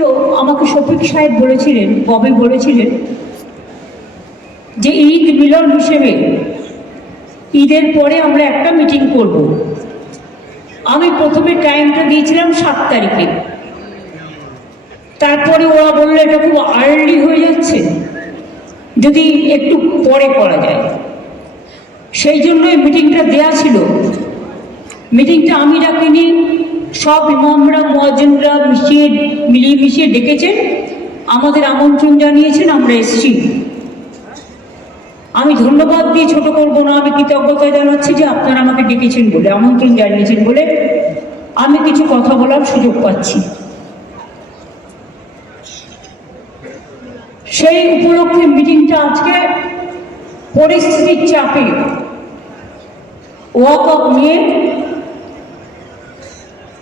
ছিল আমাকে শফিক সাহেব বলেছিলেন, কবে বলেছিলেন? যে ঈদ মিলন হিসেবে ঈদের পরে আমরা একটা মিটিং করব। আমি প্রথমে টাইমটা দিয়েছিলাম সাত তারিখে। তারপরে ওরা বলল, এটা খুব আর্লি হয়ে যাচ্ছে। যদি একটু পরে করা যায়। সেই জন্য মিটিংটা দেয়া ছিল। মিটিংটা আমি ডাকিনি সব ইমামরা মহাজনরা মিশিয়ে, মিলিয়ে মিশিয়ে ডেকেছেন। আমাদের আমন্ত্রণ জানিয়েছেন, আমরা এসছি। আমি ধন্যবাদ দিয়ে ছোট করব না, আমি কৃতজ্ঞতা জানাচ্ছি যে আপনারা আমাকে ডেকেছেন বলে, আমন্ত্রণ জানিয়েছেন বলে আমি কিছু কথা বলার সুযোগ পাচ্ছি। সেই উপলক্ষে মিটিংটা আজকে পরিস্থিতির চাপে ওয়াক নিয়ে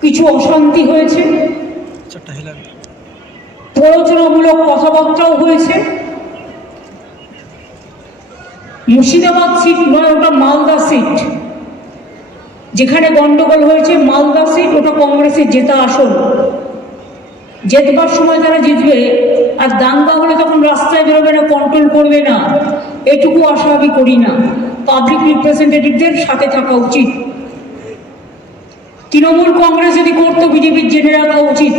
কিছু অশান্তি হয়েছে। প্ররোচনামূলক কথাবার্তাও হয়েছে। মুর্শিদাবাদ সিট নয় ওটা মালদা সিট যেখানে গন্ডগোল হয়েছে মালদা সিট ওটা কংগ্রেসের জেতা আসন। জেতবার সময় তারা জিতবে আর দাঙ্গা হলে তখন রাস্তায় বেরোবে না কন্ট্রোল করবে না। এটুকু আশা আমি করি না। পাবলিক রিপ্রেজেন্টেটিভদের সাথে থাকা উচিত। তৃণমূল কংগ্রেস যদি করতো বিজেপির জেনে রাখা উচিত,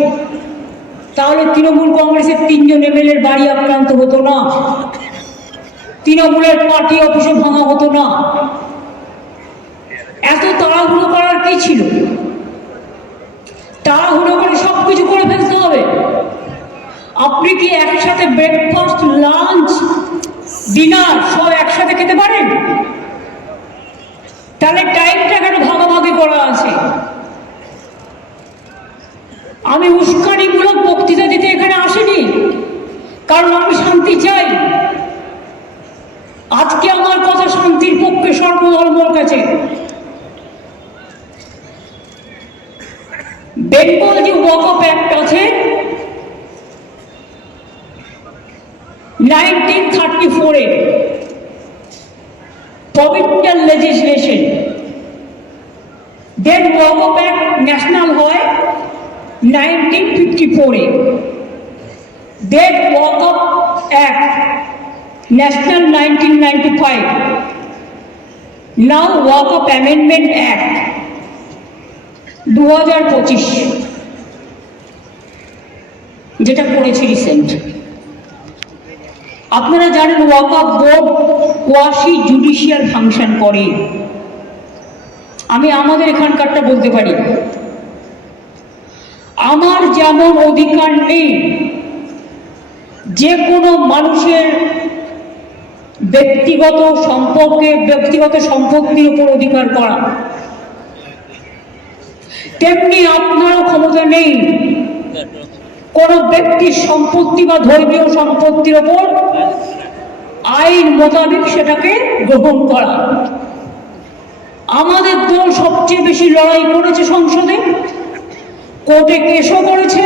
তাহলে তৃণমূল কংগ্রেসের তিনজন এমএলএর বাড়ি আক্রান্ত হতো না। তৃণমূলের পার্টি অফিসে ভাঙা হতো না। এত তাড়াহুড়ো করার কি ছিল? তাড়াহুড়ো করে সব কিছু করে ফেলতে হবে। আপনি কি একসাথে ব্রেকফাস্ট লাঞ্চ ডিনার সব একসাথে খেতে পারেন? তাহলে টাইমটা কেন ভাগাভাগি করা আছে? আমি উস্কানিমূলক বক্তৃতা দিতে এখানে আসিনি। কারণ আমি শান্তি চাই। আজকে আমার কথা শান্তির পক্ষে সর্বধর্মর কাছে বেঙ্গল যে ওয়াকআপ অ্যাক্ট আছে। নাইনটিন থার্টি ফোরে provincial legislation then ওয়াকআপ act national হয়। নাইনটিন ফিফটি ফোরে then ওয়াকআপ act national nineteen ninety five now ওয়াকআপ amendment act দু হাজার পঁচিশ। যেটা করেছি রিসেন্ট আপনারা জানেন ওয়াকআপ বোর্ড ওয়াশি জুডিশিয়াল ফাংশন করে। আমি আমাদের এখানকারটা বলতে পারি। আমার যেমন অধিকার নেই, যে কোনো মানুষের ব্যক্তিগত সম্পর্কে, ব্যক্তিগত সম্পত্তির উপর অধিকার করা। তেমনি আপনারও ক্ষমতা নেই। কোন ব্যক্তির সম্পত্তি বা ধর্মীয় সম্পত্তির ওপর আইন মোতাবেক সেটাকে গ্রহণ করা। আমাদের দল সবচেয়ে বেশি লড়াই করেছে সংসদে। কোর্টে কেসও করেছে